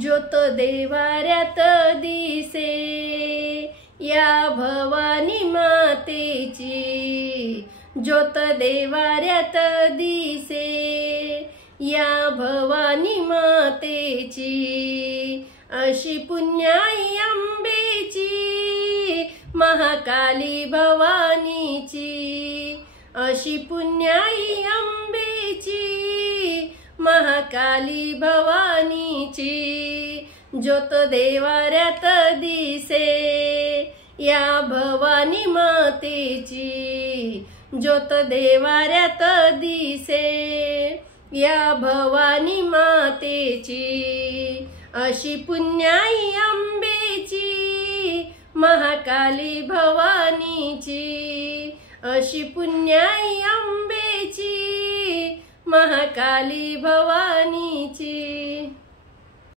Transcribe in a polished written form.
ज्योत देवाऱ्यात दिसे या भवानी मातेची। ज्योत देवाऱ्यात दिसे या भवानी मातेची। अशी पुण्याई अंबेची महाकाली भवानीची। अशी पुण्याई अंबेची महाकाली भवानीची। ज्योत देवाऱ्यात दिसे या भवानी मातेची। ज्योत देवाऱ्यात दिसे या भवानी मातेची। अशी पुण्याई अंबेची महाकाली भवानीची। अशी पुण्याई अंबेची महाकाली भवानीची।